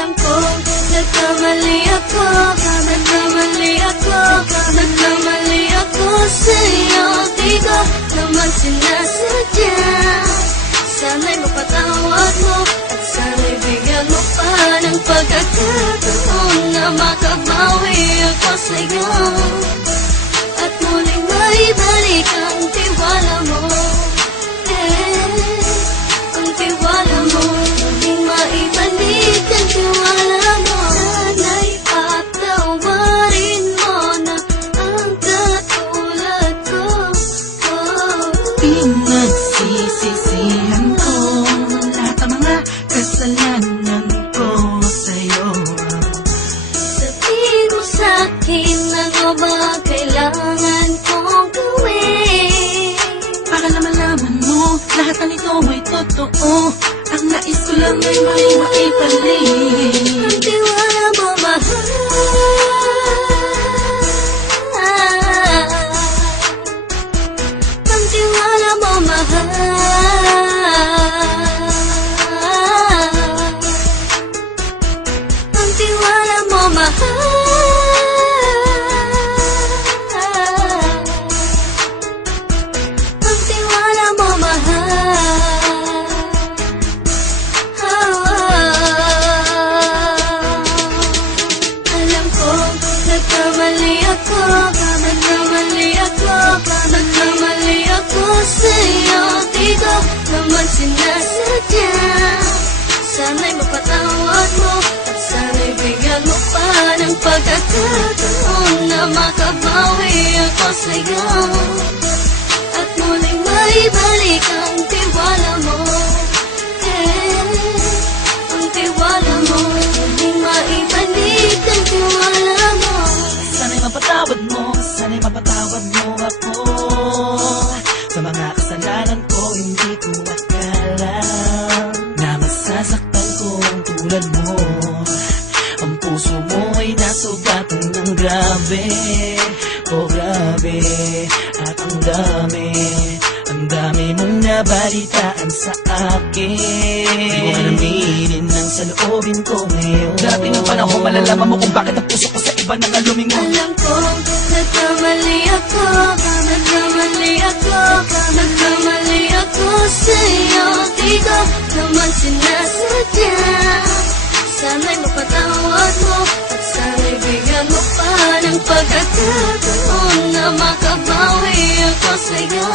Alam ko, nagkamali ako, nagkamali ako, nagkamali ako sa'yo. Di ko naman sinasadya. Sana'y mapatawad mo at sana'y bigyan mo pa ng pagkakataon na makabawi ako sa'yo at muling maibalik ang tiwala mo. Ang tiwala mo, muling maibalik ang tiwala mo. Sana'y patawarin mo na ang katulad ko. Pinagsisisihan ko lahat ng mga kasalanan ko sa'yo. Sabihin mo sa'kin ano ba kailangan kong gawin Para naman malaman mo lahat ng ito ay totoo. Ang nais ko lang ay may maibalik ang tiwala mo, mahal. Ang tiwala mo, mahal. Ang tiwala mo, mahal. Ang tiwala mo, mahal. Alam ko, nagkamali ako, nagkamali ako, nagkamali ako sa'yo. Di ko naman sinasadya. Sana'y mapatawad mo at sana'y bigyan mo pa ng pagkakataon na makabawi ako sa'yo at muling maibalik ang tiwala mo. Ang tiwala mo, muling maibalik ang tiwala mo. Sana'y mapatawad mo, sana'y mapatawad mo ako sa mga kasalanan ko. Hindi ko akala na masasaktan ko tulad mo. Ang puso mo ay nasugatan ng grabe, oh grabe. At ang dami mong nabalitaan sa akin. Di mo alaminin ang saloobin ko ngayon. Darating ang panahon, malalaman mo kung bakit ang puso ko sa iba nang lumingon. Alam ko, nagkamali ako, nagkamali ako, nagkamali ako sa'yo. Di ko naman sinasadya. Sana'y mapatawad mo at sana'y bigyan mo pa ng pagkakataon na makabawi ako sa'yo